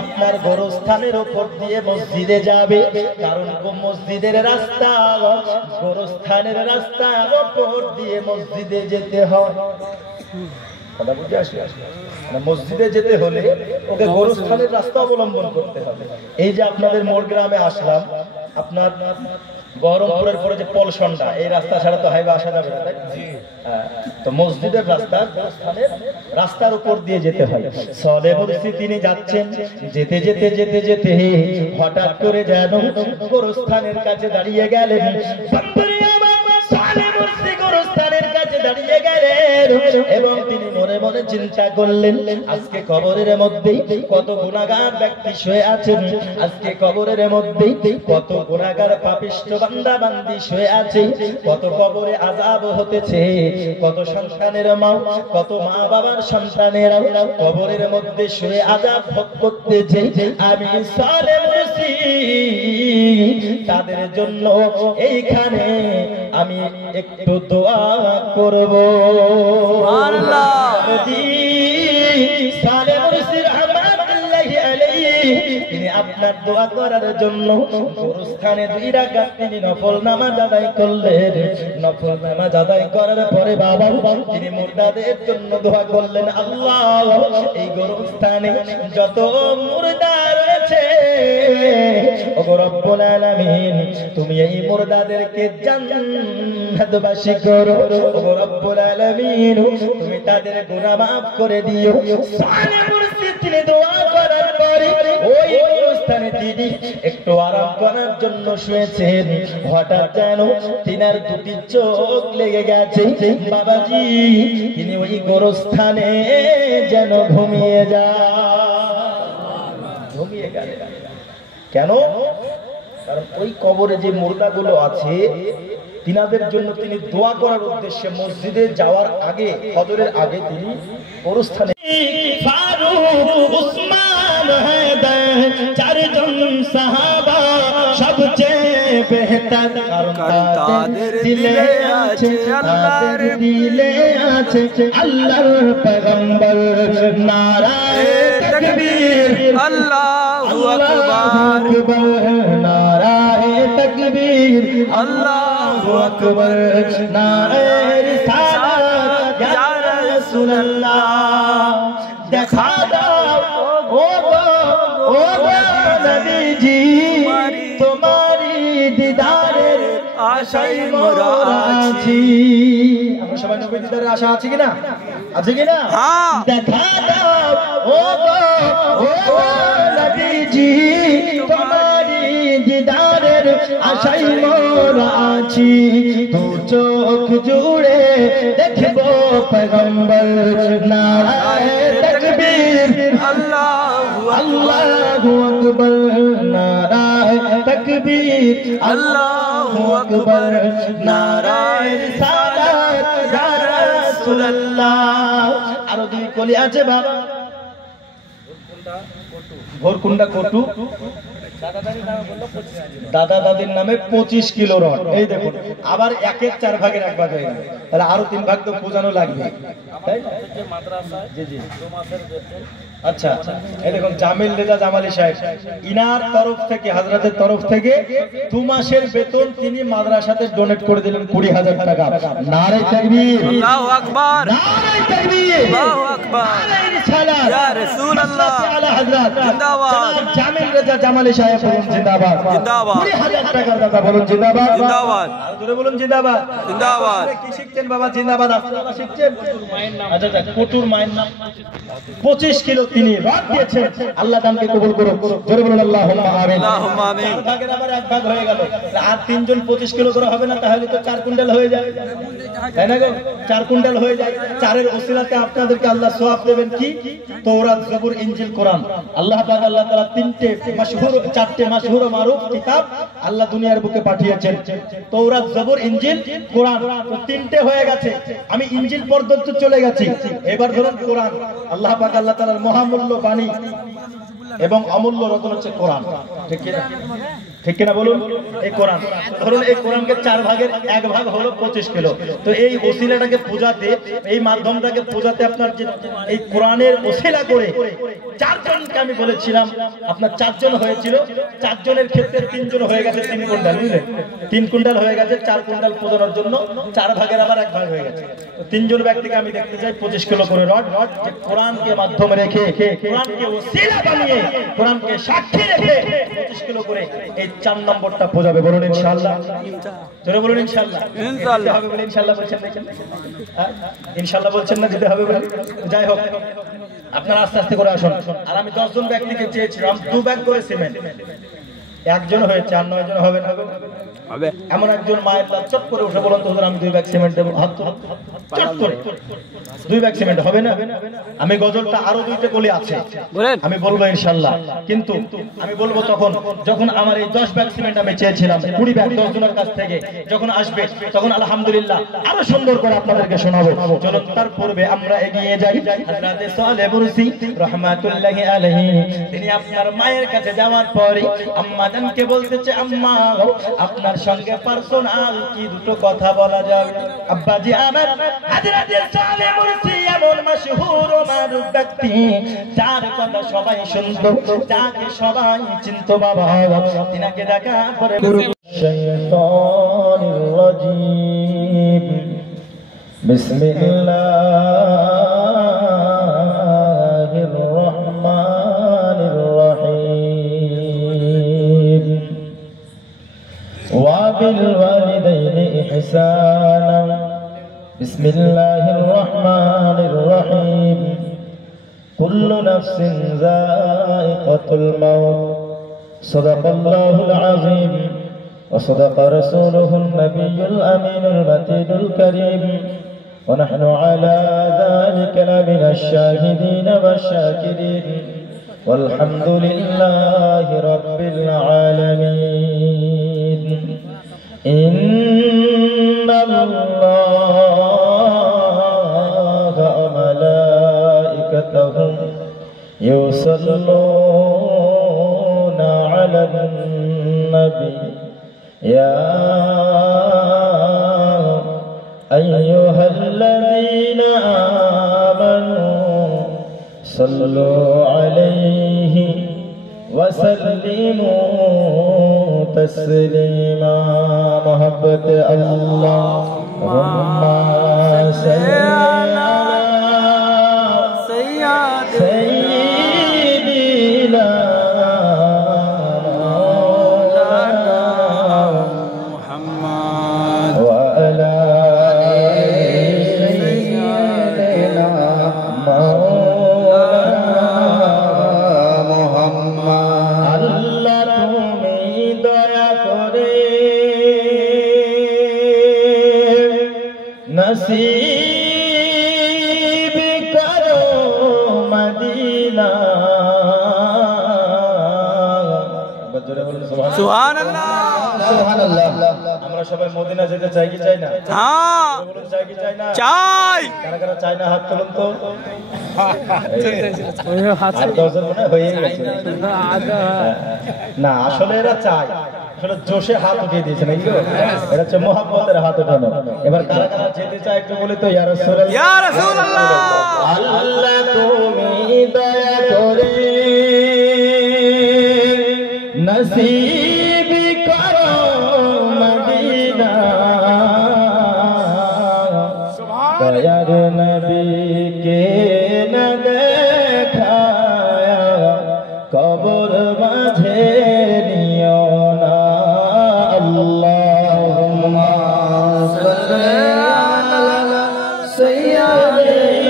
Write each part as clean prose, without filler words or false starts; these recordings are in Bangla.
আপনার গোরস্থানের উপর দিয়ে মসজিদে যাবে, কারণ মসজিদের রাস্তা গোরস্থানের রাস্তার উপর দিয়ে মসজিদে যেতে হয়। কথা বুঝে আসবে? মসজিদে যেতে হলে ওকে গোরস্থানের রাস্তা অবলম্বন করতে হবে। এই যে আপনাদের মোর গ্রামে আসলাম, আপনার বহরমপুরের পরে যে পলসন্ডা, এই রাস্তা ছাড়া তো হাইওয়ে আসা যাবে না, তাই? তো মসজিদের রাস্তা গোরস্থানের রাস্তার উপর দিয়ে যেতে হয়। সলে বলছি তিনি যাচ্ছেন, যেতে যেতে যেতে যেতে হঠাৎ করে যেন গোরস্থানের কাছে দাঁড়িয়ে গেলেন। গোরস্থানের কাছে দাঁড়িয়ে গেলেন এবং তিনি মনে মনে চিন্তা করলেন, আজকে কবরের মধ্যে কত গুনাহগার ব্যক্তি শুয়ে আছেন, আজকে কবরের মধ্যে কত গুনাহগার পাপিষ্ঠ বান্দা বান্দি শুয়ে আছে, কত কবরে আযাব হতেছে, কত সন্তানের মা, কত মা বাবার সন্তানেরা কবরের মধ্যে শুয়ে আযাব ভোগ করতেছে। আমি সালে মুসি তাদের জন্য এইখানে আমি একটু দোয়া করব। আল্লাহ সালে মুসি রাহমাতুল্লাহি আলাইহি তিনি আপনার দোয়া করার জন্য গোরস্থানে 2 রাকাত তিনি নফল নামাজ আদায় করলেন। নফল নামাজ আদায় করার পরে বাবা তিনি মুর্দাদের জন্য দোয়া করলেন, আল্লাহ এই গোরস্থানে যত মুর্দা রয়েছে ওগো রব্বুল আলামিন তুমি এই মুর্দাদেরকে জান্নাতবাসী করো। ওগো রব্বুল আলামিন তুমি তাদের গুনাহ maaf করে দিও। সালে মুর্শিদ তিনি দোয়া করার পরে ওই গোরস্থানে তিনি একটু আরাম করার জন্য শুয়েছেন। হঠাৎ যেন তিনার 2টি চোখ লেগে গেছে। বাবাজি তিনি ওই গোরস্থানে যেন ঘুমিয়ে গেলেন। কেন? কারণ ওই কবরে যে মুর্দাগুলো আছে তিনাদের জন্য তিনি দোয়া করার উদ্দেশ্যে মসজিদে যাওয়ার আগে, ফজরের আগে তিনি গোরস্থানে ফারুক উসমান হায়দার 4 জন সাহাবা সবচেয়ে বেহতর, কারণ তাদের দিলে আছে আল্লাহর দিলে আছে আল্লাহর পয়গম্বর। নারায়ে তাকবীর আল্লাহু আকবার, নারায়ে তাকবীর আল্লাহু আকবার, নারায়ে রিসালাত ইয়া রাসূলুল্লাহ। দেখা দাও ও নবীজি তোমারি দিদারের আশায় মোরা আছি। আমরা সবাই নবী দিদারের আশা আছে কিনা? আছে কিনা? দেখা দাও ও নবীজি তোমারি দিদারের আশায় মোরা আছি। 2 চোখ জুড়ে দেখবো পয়গম্বর। নারায়ে তাকবীর আল্লাহু আকবার, নারায়ে তাকবীর আল্লাহু আকবার, নারায়ে রিসালাত ইয়া রাসূলুল্লাহ। আরো 2 কলি আছে বাবা। ভোরকুন্ডা কটু দাদা দাদির নামে 25 কিলো রড। এই দেখুন আবার 1-এর 4 ভাগের 1 ভাগ হয়ে গেল, তাহলে আরো 3 ভাগ তো খোঁজানো লাগবে, তাই না? জি জি আচ্ছা এই দেখুন জামিল রেজা জামালি সাহেব ইনার তরফ থেকে, হযরতের তরফ থেকে 2 মাসের বেতন তিনি মাদ্রাসাতে ডোনেট করে দিলেন 20,000 টাকা। নারে তাকবীর আল্লাহু আকবার, নারে তাকবীর আল্লাহু আকবার, নারে রিসালাত ইয়া রাসূলুল্লাহ আলা হযরত জিন্দাবাদ। জামিল রেজা জামালি সাহেব বলুন জিন্দাবাদ, জিন্দাবাদ। 20,000 টাকার দাদা বলুন জিন্দাবাদ, জিন্দাবাদ। আর জোরে বলুন জিন্দাবাদ, জিন্দাবাদ। কি শিখছেন বাবা? জিন্দাবাদ আপনারা শিখছেন? আচ্ছা কটুর মায়ের নাম 25 কিলো তিনি রড দিয়েছেন। আল্লাহ দানকে কবুল করুন। জোরে বলুন আল্লাহুম্মা আমিন, আল্লাহুম্মা আমিন। ভাগের আবার 1 ভাগ হয়ে গেল, আর 3 জন 25 কিলো করে হবে না? তাহলে তো 4 কুইন্টাল হয়ে যায়, তাই না গো? 4 কুইন্টাল হয়ে যায়। 4-এর ওসিলাতে আপনাদেরকে আল্লাহ সওয়াব দেবেন কি? তৌরাত, জবুর, ইনজিল, কোরআন। আল্লাহ পাক আল্লাহ তাআলা চারটে মাশহুর ও মারুফ কিতাব আল্লাহ দুনিয়ার বুকে পাঠিয়েছেন। তৌরাত, জবুর, ইনজিল, কোরআন, তো তিনটে হয়ে গেছে। আমি ইনজিল পর্যন্ত চলে গেছি, এবার ধরুন কোরআন। আল্লাহ পাক আল্লাহ তাআলার মহামূল্য বাণী এবং অমূল্য রতন হচ্ছে কোরআন। ঠিক কিনা? ঠিক কিনা বলুন? এই কোরআন, ধরুন এই কোরআনকে 4 ভাগের 1 ভাগ হলো 25 কিলো। তো এই ওসিলাটাকে পূজাতে, এই মাধ্যমটাকে পূজাতে আপনার যে এই কোরআনের ওসিলা করে 4 জনকে আমি বলেছিলাম, আপনার 4 জন হয়েছিল। 4 জনের ক্ষেত্রে 3 জন হয়ে গেছে 3 কুইন্টাল, বুঝলেন? 3 কুইন্টাল হয়ে গেছে। 4 কুইন্টাল পূজানোর জন্য 4 ভাগের আবার 1 ভাগ হয়ে গেছে। তো 3 জন ব্যক্তিকে আমি দেখতে চাই 25 কিলো করে রড, যে কোরআনকে মাধ্যম রেখে, কোরআনকে ওসিলা বানিয়ে, কোরআনকে সাক্ষী রেখে 25 কিলো করে এই 4 নম্বরটা পূজাবে। বলুন ইনশাআল্লাহ। জোরে বলুন ইনশাআল্লাহ। ইনশাআল্লাহ হবে বলে ইনশাআল্লাহ বলছেন দেখেন, ইনশাআল্লাহ বলছেন না, যেতে হবে বলে। যাই হোক, আপনারা আস্তে আস্তে করে আসুন। আর আমি 10 জন ব্যক্তিকে চেয়েছিলাম 2 ব্যাগ করে সিমেন্ট। 1 জন হয়েছে, আর 9 জন হবে না? হবে। এমন একজন মায়ের দাঁত চট করে উঠে বলুন তো হুজুর আমি 2 ব্যাগ সিমেন্ট দেব। হাত চট করে 2 ব্যাগ সিমেন্ট হবে না? আমি গজলটা আরো 2টা বলে আছে, আমি বলবো ইনশাআল্লাহ। কিন্তু আমি বলবো তখন যখন আমার এই 10 ব্যাগ সিমেন্ট আমি চেয়েছিলাম, 20 ব্যাগ 10 জনের কাছ থেকে যখন আসবে, তখন আলহামদুলিল্লাহ আরো সুন্দর করে আপনাদেরকে শোনাবো। চলুন তার পূর্বে আমরা এগিয়ে যাই। হযরত সালেহ বুরসি রাহমাতুল্লাহি আলাইহি, তিনি আপনার মায়ের কাছে যাওয়ার পরে আম্মা জানকে বলতেছে, আম্মা আপনার সঙ্গে পার্সোনাল কি 2টো কথা বলা যাবে? আব্বাজি আমার হযরত সালেহ বুরসি এমন মাশহুর ও মারুফ ব্যক্তি, যার কথা সবাই শুনতো, যাকে সবাই চিনতো বাবা। তিনাকে দেখা পরে শাইতানির রাজীম, বিসমিল্লাহির রহমানির রহিম। ওয়া বিল ওয়ালিদাইনি ইহসানা, বিসমিল্লাহির রহমানির রহিম। কুল্লু নাফসিন যায়িকাতুল মাউত, সাদাকাল্লাহুল আযীম ওয়া সাদাকা রাসূলুহুন নাবিয়্যুল আমিনুল মাতিনুল কারীম। ওয়া নাহনু আলা যালিকা লামিনাশ শাহিদিন ওয়াশ শাকিরিন, ওয়ালহামদুলিল্লাহি রাব্বিল আলামিন। ইন্নাল্লাহা ওয়া মালাইকাতাহু ইউসাল্লুনা আলান নবী, ইয়া আইয়ুহাল্লাযীনা আমানু সাল্লু আলাইহি ওয়া সাল্লিমু তসলিমা। মুহাব্বত আল্লাহুম্মা সাল্লি আলা সাইয়্যিদিনা মাওলানা মুহাম্মদ ওয়া আলা সাইয়্যিদিনা মাওলানা মুহাম্মদ। আল্লাহ তুমি দয়া করে নসিব করো মদিনা। সুবহানাল্লাহ, সুবহানাল্লাহ। আমরা সবাই মদিনা যেতে চাই কি চাই না? হ্যাঁ, চাই কি চাই না? চাই। কারা কারা চাই না হাত তুলুন তো। না আসলে এরা চায়, আসলে জোশে হাত উঠিয়ে দিয়েছে নাকি? এটা হচ্ছে মোহাম্মতের হাত উঠানো। এবার কারা কারা যেতে চায় একটু বলে তো। ইয়া রাসূলুল্লাহ, ইয়া রাসূলুল্লাহ। আল্লাহ তুমি দয়া করে নসিব করো মদিনা। দয়ার নবীকে না দেখায়া কবর মাঝে নিও না। আল্লাহুম্মা সাল্লি আলা সাইয়্যিদিনা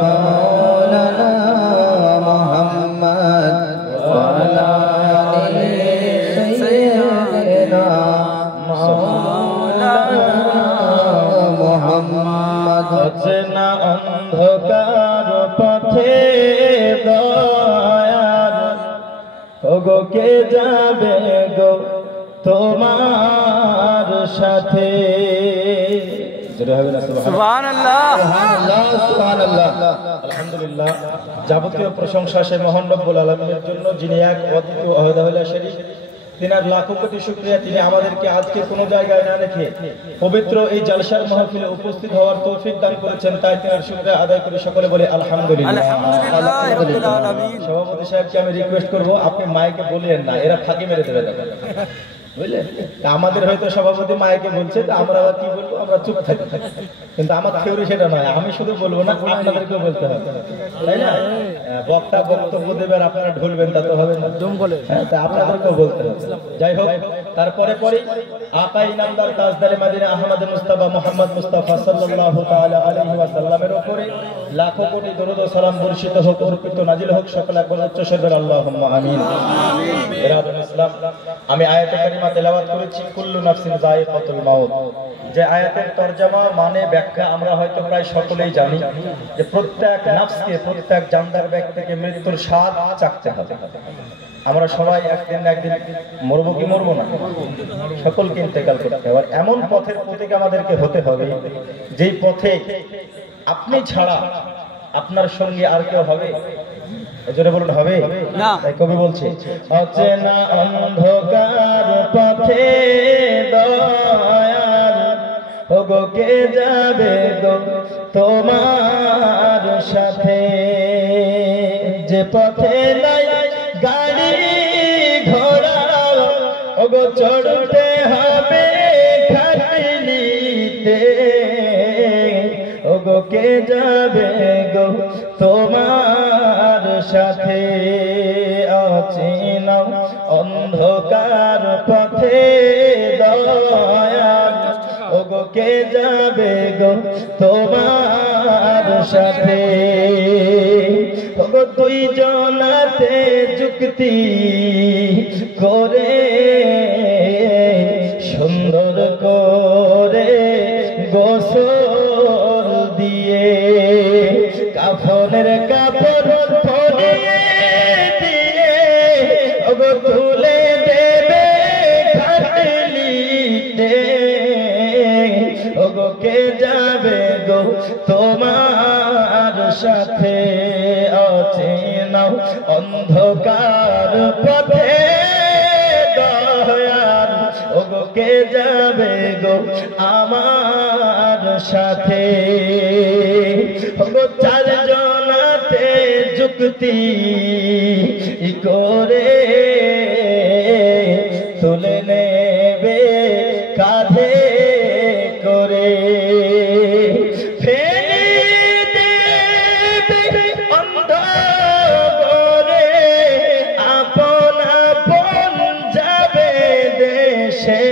মাওলানা মুহাম্মদ ওয়া আলা ওগো কে যাবে গো তোমার সাথে। সুবহানাল্লাহ সুবহানাল্লাহ আলহামদুলিল্লাহ। যাবতীয় প্রশংসা সে মহান রব্বুল আলামিনের জন্য, যিনি এক অদ্বিতীয় ওয়াহদাহুল শরীক। তিনার লাখো কোটি শুকরিয়া, তিনি আমাদেরকে আজকে কোনো জায়গায় না রেখে পবিত্র এই জালসার মাহফিলে উপস্থিত হওয়ার তৌফিক দান করেছেন, তাই তিনার শুকরিয়া আদায় করে সকলে বলে আলহামদুলিল্লাহ। সভাপতি সাহেবকে আমি রিকোয়েস্ট করব, আপনি মাইকে বলেন না, এরা ফাঁকি মেরে দেবে, বুঝলেন? আমাদের হয়তো সভাপতি মাইকে বলছে, আমরা কি বলবো, আমরা চুপ থাকি, কিন্তু আমার থিওরি সেটা নয়। আমি শুধু বলবো না, আপনাদেরকেও বলতে হবে, তাই না? বক্তা বক্তব্য দেবেন, আপনারা ঢুলবেন, তা তো হবে না, হ্যাঁ, তা আপনাদেরকেও বলতে হবে। যাই হোক, তারপরে পরে আকা ইনামদার তাজদারে মাদিনা আহমদ মুস্তাফা মুহাম্মদ মুস্তাফা সাল্লাল্লাহু তাআলা আলাইহি ওয়াসাল্লামের উপরে লাখো কোটি দরুদ ও সালাম বর্ষিত হোক, অর্পিত নাজিল হোক, সকলে একবার উচ্চ স্বরে আল্লাহুম্মা আমিন। ইরাদুল ইসলাম, আমি আয়াতে কারিমা তেলাওয়াত করেছি, কুল্লু নাফসিন যায়িকাতুল মাউত। যে আয়াতের তরজমা মানে ব্যাখ্যা আমরা হয়তো প্রায় সকলেই জানি, যে প্রত্যেক নাফসকে, প্রত্যেক জানদার ব্যক্তিকে মৃত্যুর স্বাদ চাখতে হবে। আমরা সবাই একদিন না একদিন মরবো কি মরবো না, সকলকে ইন্তেকাল করতে হবে। এমন পথের প্রতীক আমাদেরকে হতে হবে, যেই পথে আপনি ছাড়া আপনার সঙ্গে আর কেউ হবে, এজন্য বলুন হবে না। তাই কবি বলছে, অচেনা অন্ধকার পথে দয়াল ওগো কে যাবে গো তোমার সাথে। যে পথে নাই গাড়ি ঘোড়া ওগো চড়তে হবে খাটনিতে, ওগো কে যাবে গো তোমার সাথে। অচেনা অন্ধকার পথে দয়াল ওগো কে যাবে গো তোমার সাথে। ওগো দুই জনাতে যুক্তি করে সুন্দর করে গোসল দিয়ে কাফনের কাপড় পরিয়ে দিয়ে ওগো তুলে দেবে খাটনিতে, ওগো কে যাবে গো তোমার সাথে। অচেনা অন্ধকার পথে দয়াল ওগো কে যাবে গো আমার সাথে। ওগো চারজনাতে যুক্তি করে তুলে নেবে কাঁধে করে, ফেলে দেবে অন্ধকারে আপন আপন যাবে দেশে,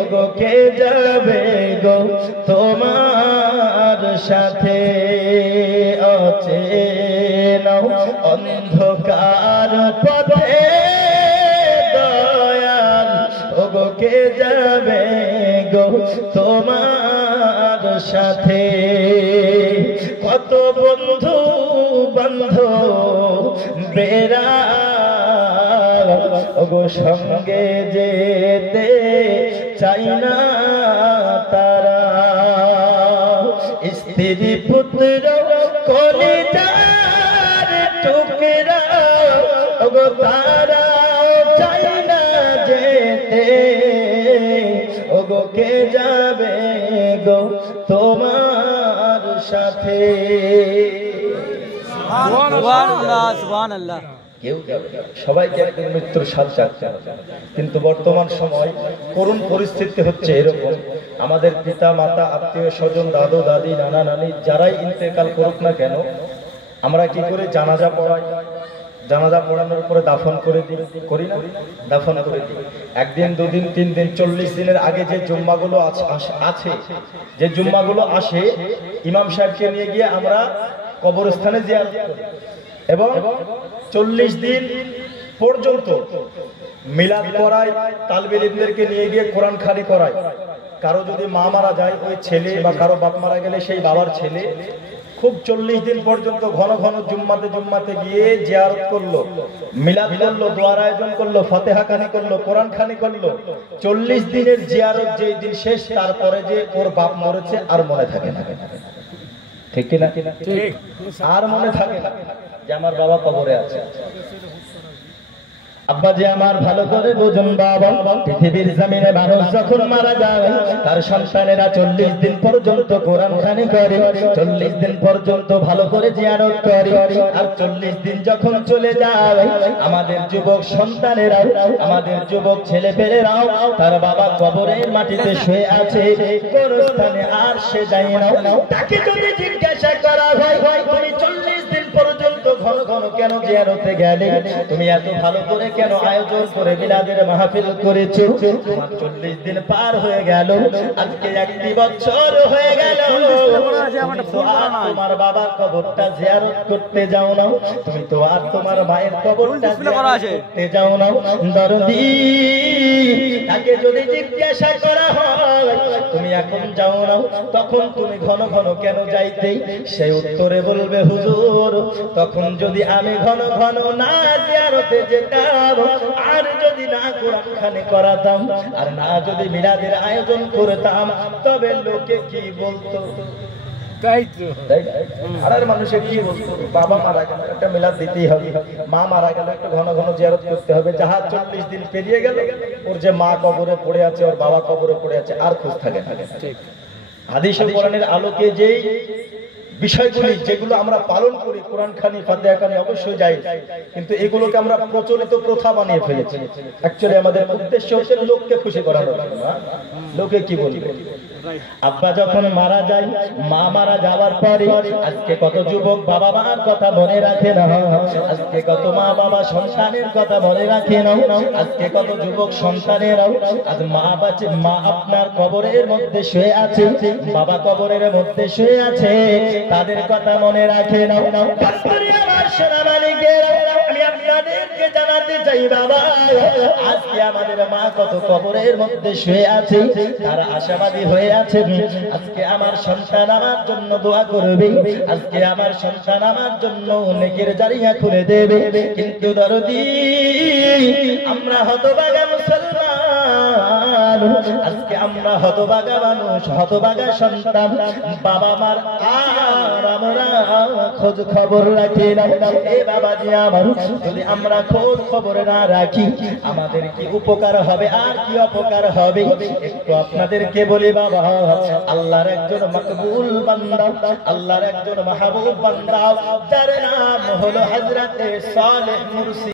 ওগো কে যাবে গো তোমার সাথে। অচেনা অন্ধকার পথে দয়াল ওগো কে যাবে গো তোমার সাথে। কত বন্ধু বান্ধব বেরা ওগো সঙ্গে যেতে চাই না তারা, স্ত্রী পুত্র কলিজার টুকরা ওগো তারা চাই না যেতে, ওগো কে যাবে গো তোমার সাথে। সুবহানাল্লাহ সুবহানাল্লাহ। কেউ সবাইকে একদিন মৃত্যুর স্বাদ চাইতে হবে, কিন্তু বর্তমান সময় করুণ পরিস্থিতি হচ্ছে এরকম, আমাদের পিতা মাতা আত্মীয় স্বজন দাদু দাদি নানা নানি যারাই ইন্তেকাল করুক না কেন, আমরা কি করে জানাজা পড়াই, জানাজা পড়ানোর পরে দাফন করে দিই, করি না? দাফন করে দিই। একদিন দুদিন 3 দিন 40 দিনের আগে যে জুম্মাগুলো আছে, যে জুম্মাগুলো আসে, ইমাম সাহেবকে নিয়ে গিয়ে আমরা কবরস্থানে জিয়ারত করি এবং 40 দিন পর্যন্ত মিলাদ করাই, তালবে ইলমদেরকে নিয়ে গিয়ে কোরআন খানি করাই। কারো যদি মা মারা যায়, ওই ছেলে বা কারো বাপ মারা গেলে সেই বাবার ছেলে খুব 40 দিন পর্যন্ত ঘন ঘন জুম্মাতে গিয়ে জিয়ারত করলো, মিলাদ করলো, দোয়ার আয়োজন করলো, ফাতিহা খানি করলো, কোরআন খানি করলো। 40 দিনের জিয়ারত যেই দিন শেষ, তারপরে যে ওর বাপ মরেছে আর মনে থাকে না। ঠিক কি না? ঠিক। আর মনে থাকে না যে আমার বাবা কবরে আছে। আব্বা যে আমার ভালো করে বুঝুন বাবা, পৃথিবীর জমিনে মানুষ যখন মারা যায় তার সন্তানেরা 40 দিন পর্যন্ত কোরআন খানি করে, 40 দিন পর্যন্ত ভালো করে জিয়ারত করে। আর 40 দিন যখন চলে যায় আমাদের যুবক সন্তানেরা, আমাদের যুবক ছেলেপেলেরাও তার বাবা কবরের মাটিতে শুয়ে আছে, কোন স্থানে আর সে যায় না। তাকে যদি জিজ্ঞাসা করা হয় তুমি 40 দিন পর্যন্ত ঘন ঘন কেন জিয়ারতে গেলে, তুমি এত ভালো করে কেন আয়োজন করে মিলাদের মাহফিল করেছো, তোমার 40 দিন পার হয়ে গেল, আজকে 1 বছর হয়ে গেল, তোমার বাবার কবরটা জিয়ারত করতে যাও না, তুমি তো আর তোমার মায়ের কবরটা জিয়ারত করতে যাও না। দরদি তাকে যদি জিজ্ঞাসা করা হয় তুমি এখন যাও না, তখন তুমি ঘন ঘন কেন যাইতে, সে উত্তরে বলবে হুজুর তখন যদি আমি ঘন ঘন না জিয়ারতে যেতাম, আর যদি না কোরআন খানি করাতাম, আর না যদি মিলাদের আয়োজন করতাম, তবে লোকে কি বলতো? তাই তো, আর মানুষের কি বলতো? বাবা মারা গেল একটা মিলাদ দিতেই হবে, মা মারা গেল একটা ঘন ঘন জিয়ারত করতে হবে। যাহা 40 দিন পেরিয়ে গেল, ওর যে মা কবরে পড়ে আছে, ওর বাবা কবরে পড়ে আছে, আর খোঁজ থাকে না। হাদিস ও কোরআনের আলোকে যেই বিষয়গুলি যেগুলো আমরা পালন করি, কোরআন খানি ফাতিহা খানি অবশ্যই যায়, কিন্তু এগুলোকে আমরা প্রচলিত প্রথা বানিয়ে ফেলেছি। অ্যাকচুয়ালি আমাদের উদ্দেশ্য হচ্ছে লোককে খুশি করানো, লোকে কি বলবে। আব্বা যখন মারা যায়, মা মারা যাওয়ার পরে আজকে কত যুবক বাবা মার কথা মনে রাখে না, আজকে কত মা বাবা সন্তানের কথা মনে রাখে না, আজকে কত যুবক সন্তানেরাও আজ মা বাঁচে, মা আপনার কবরের মধ্যে শুয়ে আছে, বাবা কবরের মধ্যে শুয়ে আছে, তাদের কথা মনে রাখে না। আমার সোনা মালিকেরা, আমি আপনাদেরকে জানাতে চাই বাবা, আজকে আমাদের মা কত কবরের মধ্যে শুয়ে আছে, তারা আশাবাদী হয়ে আছেন আজকে আমার সন্তান আমার জন্য দোয়া করবে, আজকে আমার সন্তান আমার জন্য নেকের জারিয়া খুলে দেবে। কিন্তু দরদি আমরা হতভাগা মুসলমান, আজকে আমরা হতভাগা মানুষ, হতভাগা সন্তান, বাবা মার আর আমরা খোঁজ খবর রাখি না। এ বাবাজি আমার, যদি আমরা খোঁজ খবর না রাখি আমাদের কি উপকার হবে আর কি অপকার হবে? একটু আপনাদেরকে বলি বাবা, আল্লাহর একজন মকবুল বান্দা, আল্লাহর একজন মাহবুব বান্দা, যার নাম হলো হযরতে সালেহ মুরসি।